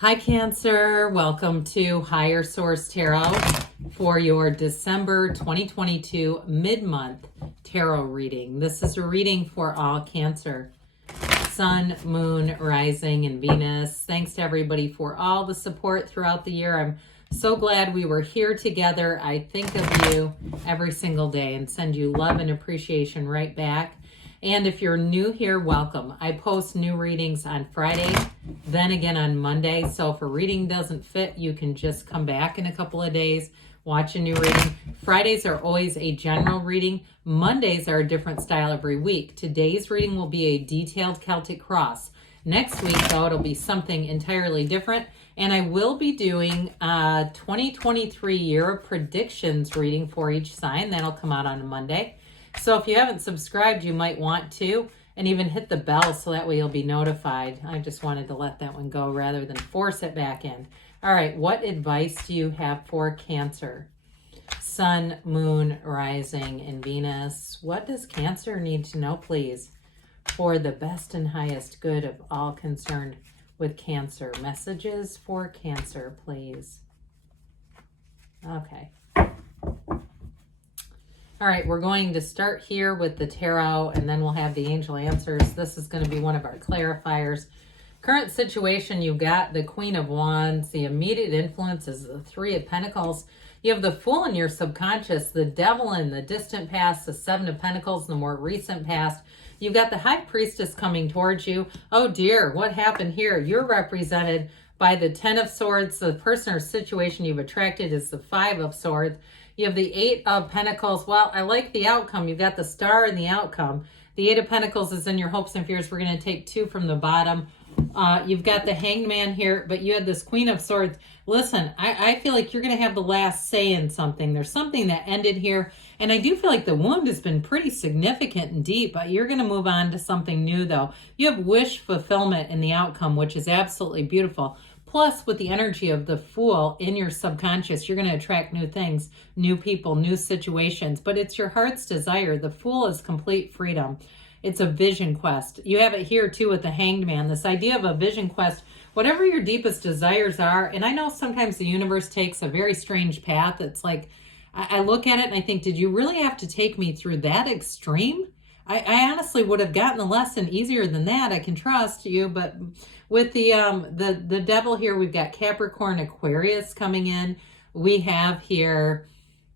Hi, Cancer. Welcome to Higher Source Tarot for your December 2022 mid-month tarot reading. This is a reading for all Cancer. Sun, Moon, Rising, and Venus. Thanks to everybody for all the support throughout the year. I'm so glad we were here together. I think of you every single day and send you love and appreciation right back. And if you're new here, welcome. I post new readings on Friday, then again on Monday. So if a reading doesn't fit, you can just come back in a couple of days, watch a new reading. Fridays are always a general reading. Mondays are a different style every week. Today's reading will be a detailed Celtic cross. Next week, though, it'll be something entirely different. And I will be doing a 2023 year of predictions reading for each sign. That'll come out on a Monday. So if you haven't subscribed, you might want to, and even hit the bell so that way you'll be notified. I just wanted to let that one go rather than force it back in. All right, what advice do you have for Cancer? Sun, Moon, Rising, and Venus. What does Cancer need to know, please, for the best and highest good of all concerned with Cancer? Messages for Cancer, please. Okay. All right, we're going to start here with the tarot, and then we'll have the angel answers. This is going to be one of our clarifiers. Current situation, you've got the Queen of Wands. The immediate influence is the Three of Pentacles. You have the Fool in your subconscious, the Devil in the distant past, the Seven of Pentacles in the more recent past. You've got the High Priestess coming towards you. Oh dear, what happened here? You're represented by the Ten of Swords. The person or situation you've attracted is the Five of Swords. You have the Eight of Pentacles. Well, I like the outcome. You've got the Star and the outcome. The Eight of Pentacles is in your hopes and fears. We're going to take two from the bottom. You've got the Hanged Man here, but you had this Queen of Swords. Listen, I feel like you're going to have the last say in something. There's something that ended here, and I do feel like the wound has been pretty significant and deep, but you're going to move on to something new, though. You have wish fulfillment in the outcome, which is absolutely beautiful. Plus, with the energy of the Fool in your subconscious, you're going to attract new things, new people, new situations. But it's your heart's desire. The Fool is complete freedom. It's a vision quest. You have it here, too, with the Hanged Man. This idea of a vision quest, whatever your deepest desires are. And I know sometimes the universe takes a very strange path. It's like, I look at it and I think, did you really have to take me through that extreme? I honestly would have gotten the lesson easier than that. I can trust you, but with the Devil here, we've got Capricorn, Aquarius coming in. We have here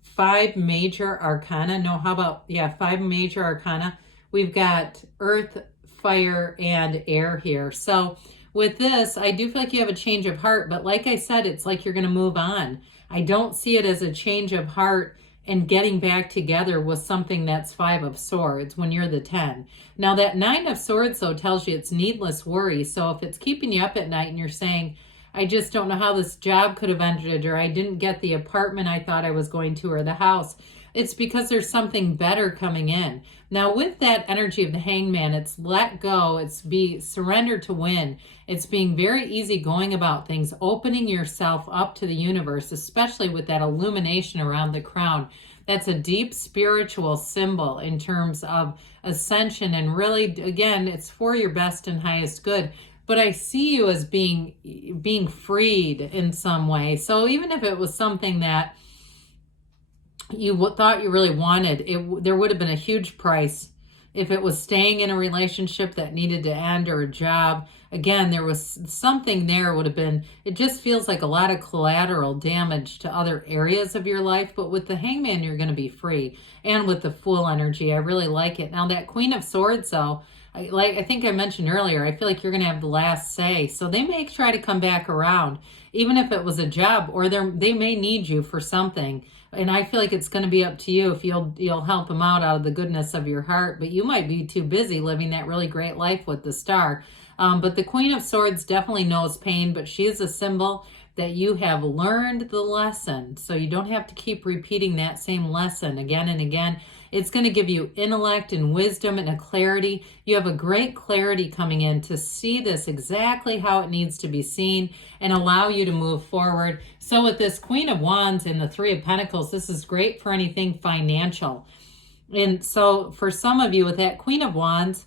5 major arcana. No, how about, 5 major arcana. We've got Earth, Fire, and Air here. So with this, I do feel like you have a change of heart, but like I said, it's like you're going to move on. I don't see it as a change of heart and getting back together with something that's 5 of Swords when you're the 10. Now that 9 of Swords, though, tells you it's needless worry. So if it's keeping you up at night and you're saying, I just don't know how this job could have ended, or I didn't get the apartment I thought I was going to, or the house, it's because there's something better coming in. Now with that energy of the Hanged Man, it's let go, it's be surrender to win. It's being very easygoing about things, opening yourself up to the universe, especially with that illumination around the crown. That's a deep spiritual symbol in terms of ascension, and really, again, it's for your best and highest good. But I see you as being freed in some way. So even if it was something that you thought you really wanted, there would have been a huge price. If it was staying in a relationship that needed to end, or a job, again, there was something there would have been, it just feels like a lot of collateral damage to other areas of your life. But with the Hangman, you're going to be free. And with the Fool energy, I really like it. Now that Queen of Swords, though, I think I mentioned earlier, I feel like you're going to have the last say. So they may try to come back around, even if it was a job, or they may need you for something. And I feel like it's going to be up to you if you'll help them out of the goodness of your heart. But you might be too busy living that really great life with the Star. But the Queen of Swords definitely knows pain, but she is a symbol that you have learned the lesson. So you don't have to keep repeating that same lesson again and again. It's going to give you intellect and wisdom and a clarity. You have a great clarity coming in to see this exactly how it needs to be seen and allow you to move forward. So with this Queen of Wands and the Three of Pentacles, this is great for anything financial. And so for some of you with that Queen of Wands,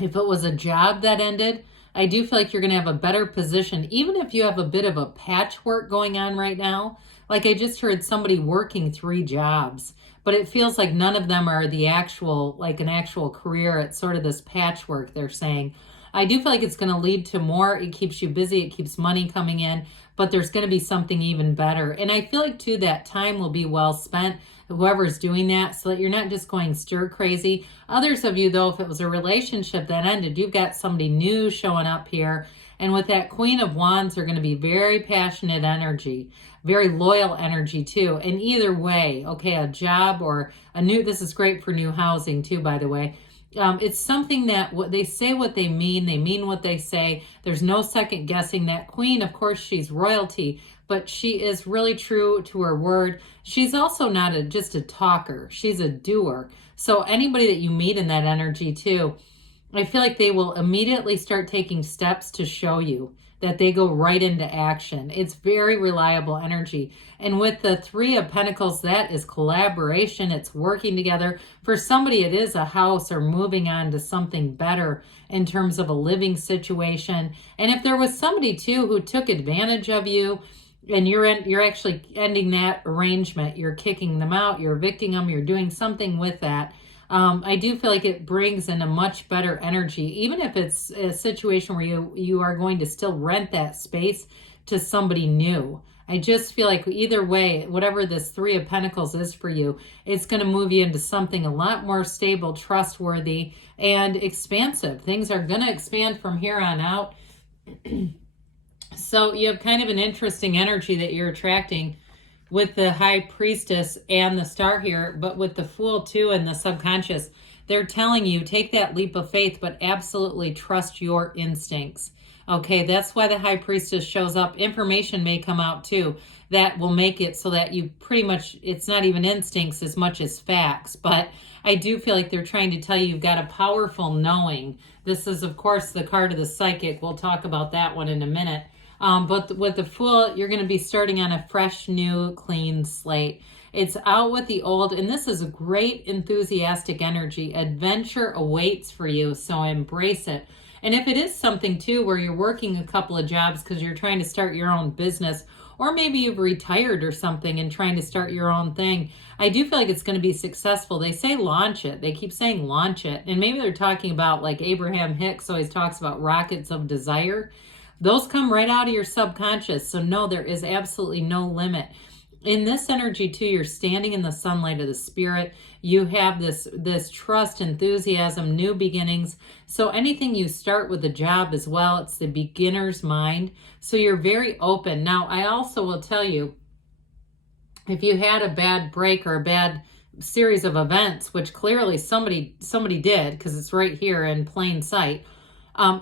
if it was a job that ended, I do feel like you're going to have a better position, even if you have a bit of a patchwork going on right now. Like I just heard somebody working 3 jobs, but it feels like none of them are the actual, like an actual career. It's sort of this patchwork they're saying. I do feel like it's going to lead to more. It keeps you busy. It keeps money coming in, but there's going to be something even better. And I feel like too, that time will be well spent, whoever's doing that, so that you're not just going stir crazy. Others of you though, if it was a relationship that ended, you've got somebody new showing up here. And with that Queen of Wands, they're going to be very passionate energy, very loyal energy too. And either way, okay, a job or a new, this is great for new housing too, by the way. It's something that what they say, what they mean what they say. There's no second guessing. That queen, of course, she's royalty, but she is really true to her word. She's also not just a talker. She's a doer. So anybody that you meet in that energy too, I feel like they will immediately start taking steps to show you that they go right into action. It's very reliable energy. And with the 3 of Pentacles, that is collaboration. It's working together. For somebody, it is a house or moving on to something better in terms of a living situation. And if there was somebody too who took advantage of you, and you're actually ending that arrangement, you're kicking them out, you're evicting them, you're doing something with that. I do feel like it brings in a much better energy, even if it's a situation where you are going to still rent that space to somebody new. I just feel like either way, whatever this 3 of Pentacles is for you, it's going to move you into something a lot more stable, trustworthy, and expansive. Things are going to expand from here on out. So you have kind of an interesting energy that you're attracting with the High Priestess and the Star here, but with the Fool too and the subconscious. They're telling you, take that leap of faith, but absolutely trust your instincts. Okay, that's why the High Priestess shows up. Information may come out too that will make it so that you pretty much, it's not even instincts as much as facts. But I do feel like they're trying to tell you you've got a powerful knowing. This is, of course, the card of the Psychic. We'll talk about that one in a minute. But with the Fool, you're going to be starting on a fresh, new, clean slate. It's out with the old, and this is a great enthusiastic energy. Adventure awaits for you, so embrace it. And if it is something too where you're working a couple of jobs because you're trying to start your own business, or maybe you've retired or something and trying to start your own thing, I do feel like it's going to be successful. They say launch it. They keep saying launch it. And maybe they're talking about, like Abraham Hicks always talks about, rockets of desire. Those come right out of your subconscious. So no, there is absolutely no limit. In this energy too, you're standing in the sunlight of the spirit. You have this trust, enthusiasm, new beginnings. So anything you start with a job as well, it's the beginner's mind. So you're very open. Now, I also will tell you, if you had a bad break or a bad series of events, which clearly somebody did, because it's right here in plain sight,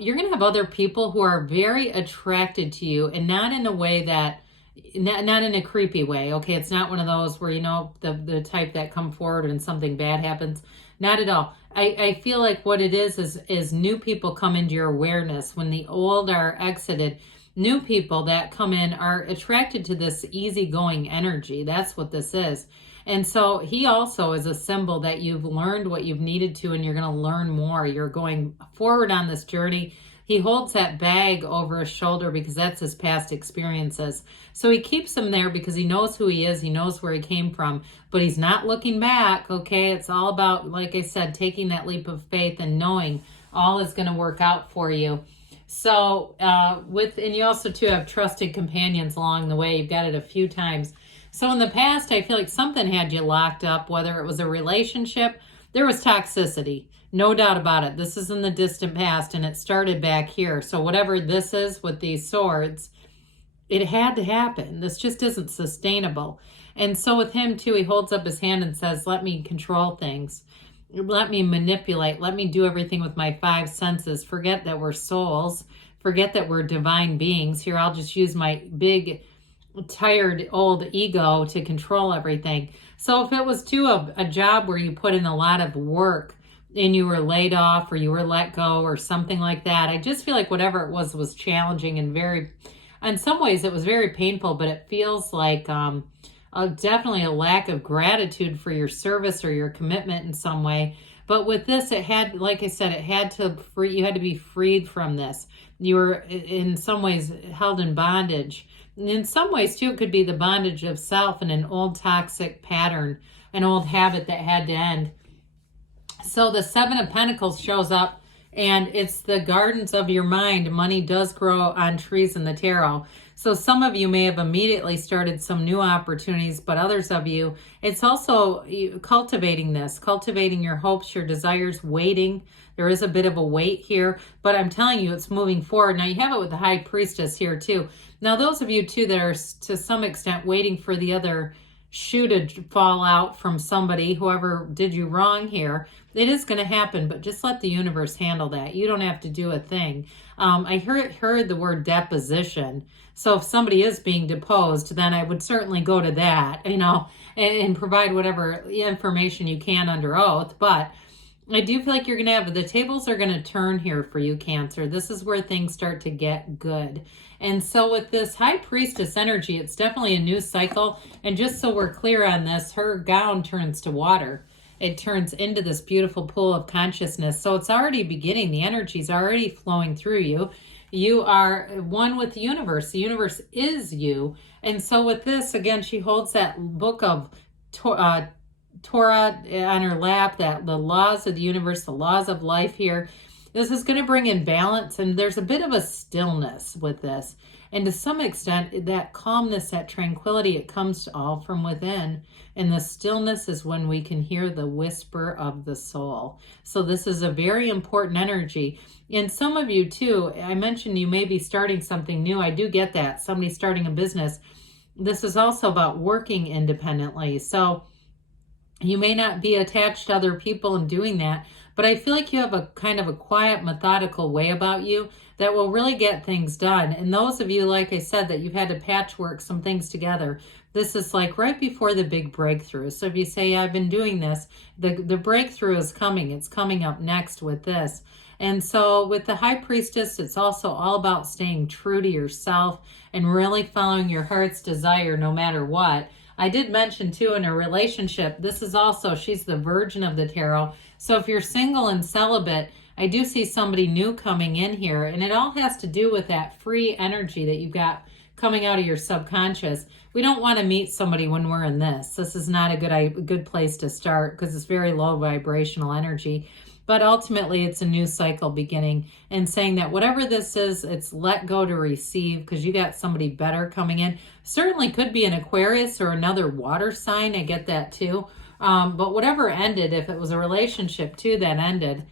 you're going to have other people who are very attracted to you, and not in a way that, not in a creepy way. Okay, it's not one of those where, you know, the type that come forward and something bad happens. Not at all. I feel like what it is new people come into your awareness. When the old are exited, new people that come in are attracted to this easygoing energy. That's what this is. And so he also is a symbol that you've learned what you've needed to, and you're going to learn more. You're going forward on this journey. He holds that bag over his shoulder because that's his past experiences. So he keeps him there because he knows who he is. He knows where he came from, but he's not looking back. Okay. It's all about, like I said, taking that leap of faith and knowing all is going to work out for you. So, and you also too have trusted companions along the way. You've got it a few times. So in the past, I feel like something had you locked up, whether it was a relationship, there was toxicity. No doubt about it. This is in the distant past, and it started back here. So whatever this is with these swords, it had to happen. This just isn't sustainable. And so with him too, he holds up his hand and says, let me control things. Let me manipulate. Let me do everything with my 5 senses. Forget that we're souls. Forget that we're divine beings. Here, I'll just use my big, tired old ego to control everything. So if it was to a job where you put in a lot of work and you were laid off or you were let go or something like that, I just feel like whatever it was challenging and very, in some ways it was very painful, but it feels like definitely a lack of gratitude for your service or your commitment in some way. But with this, it had, like I said, it had to free, you had to be freed from this. You were in some ways held in bondage. And in some ways too, it could be the bondage of self and an old toxic pattern, an old habit that had to end. So the Seven of Pentacles shows up, and it's the gardens of your mind. Money does grow on trees in the tarot. So some of you may have immediately started some new opportunities, but others of you, it's also cultivating this, cultivating your hopes, your desires, waiting. There is a bit of a wait here, but I'm telling you, it's moving forward. Now you have it with the High Priestess here too. Now those of you too that are to some extent waiting for the other shoe to fall out from somebody, whoever did you wrong here, it is going to happen, but just let the universe handle that. You don't have to do a thing. I heard the word deposition. So if somebody is being deposed, then I would certainly go to that, and provide whatever information you can under oath. But I do feel like you're going to have, the tables are going to turn here for you, Cancer. This is where things start to get good. And so with this High Priestess energy, it's definitely a new cycle. And just so we're clear on this, her gown turns to water. It turns into this beautiful pool of consciousness. So it's already beginning. The energy's already flowing through you. You are one with the universe. The universe is you. And so with this, again, she holds that book of Torah on her lap, that the laws of the universe, the laws of life here. This is going to bring in balance, and there's a bit of a stillness with this. And to some extent, that calmness, that tranquility, it comes all from within. And the stillness is when we can hear the whisper of the soul. So this is a very important energy. And some of you too, I mentioned you may be starting something new. I do get that. Somebody starting a business. This is also about working independently. So you may not be attached to other people and doing that, but I feel like you have a kind of a quiet, methodical way about you that will really get things done. And those of you, like I said, that you've had to patchwork some things together, this is like right before the big breakthrough. So if you say, I've been doing this, the breakthrough is coming. It's coming up next with this. And so with the High Priestess, it's also all about staying true to yourself and really following your heart's desire no matter what. I did mention too, in a relationship, this is also, she's the Virgin of the tarot. So if you're single and celibate, I do see somebody new coming in here, and it all has to do with that free energy that you've got coming out of your subconscious. We don't want to meet somebody when we're in this. This is not a good place to start because it's very low vibrational energy. But ultimately, it's a new cycle beginning, and saying that whatever this is, it's let go to receive, because you got somebody better coming in. Certainly could be an Aquarius or another water sign. I get that too. But whatever ended, if it was a relationship too that ended,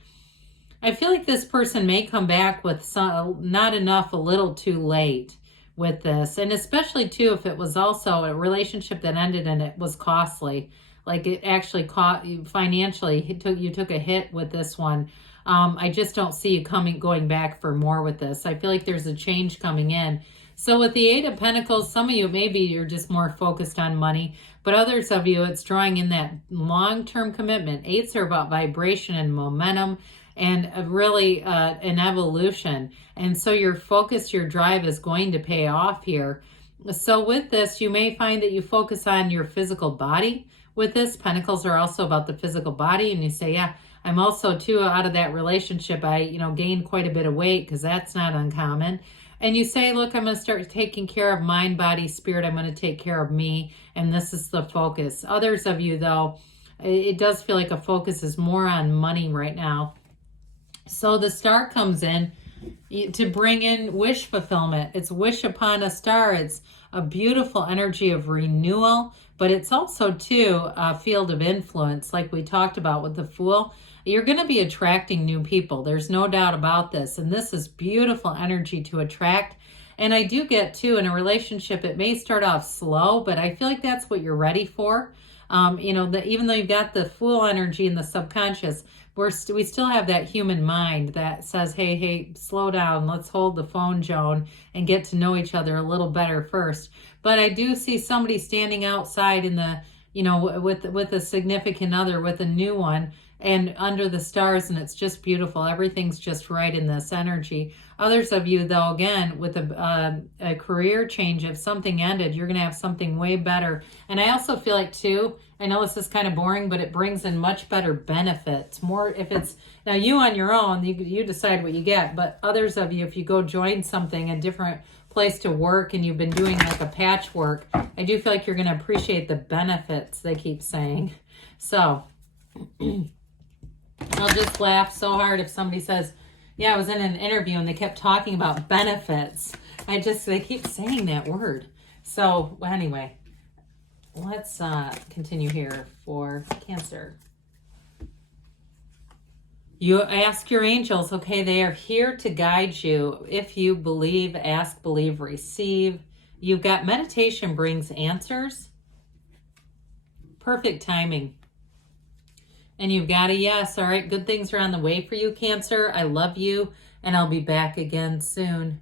I feel like this person may come back with not enough, a little too late with this. And especially too, if it was also a relationship that ended and it was costly. Like it actually caught you financially, you took a hit with this one. I just don't see you going back for more with this. I feel like there's a change coming in. So with the Eight of Pentacles, some of you, maybe you're just more focused on money, but others of you, it's drawing in that long-term commitment. Eights are about vibration and momentum and really an evolution. And so your focus, your drive is going to pay off here. So with this, you may find that you focus on your physical body. With this, Pentacles are also about the physical body, and you say, yeah, I'm also too out of that relationship. I, gained quite a bit of weight, because that's not uncommon. And you say, look, I'm going to start taking care of mind, body, spirit. I'm going to take care of me, and this is the focus. Others of you, though, it does feel like a focus is more on money right now. So the star comes in to bring in wish fulfillment. It's wish upon a star. It's a beautiful energy of renewal, but it's also too a field of influence, like we talked about with the Fool. You're going to be attracting new people. There's no doubt about this. And this is beautiful energy to attract. And I do get too, in a relationship, it may start off slow, but I feel like that's what you're ready for. Even though you've got the Fool energy in the subconscious, we still have that human mind that says, hey, slow down. Let's hold the phone, Joan, and get to know each other a little better first. But I do see somebody standing outside in the, with a significant other, with a new one, and under the stars, and it's just beautiful. Everything's just right in this energy. Others of you, though, again, with a career change, if something ended, you're going to have something way better. And I also feel like, too, I know this is kind of boring, but it brings in much better benefits. More if it's, now you on your own, you decide what you get, but others of you, if you go join something, a different place to work, and you've been doing like a patchwork, I do feel like you're going to appreciate the benefits, they keep saying. So I'll just laugh so hard if somebody says, yeah, I was in an interview and they kept talking about benefits. They keep saying that word. So anyway, let's continue here for Cancer. You ask your angels, okay, they are here to guide you. If you believe, ask, believe, receive. You've got meditation brings answers. Perfect timing. And you've got a yes. All right, good things are on the way for you, Cancer. I love you, and I'll be back again soon.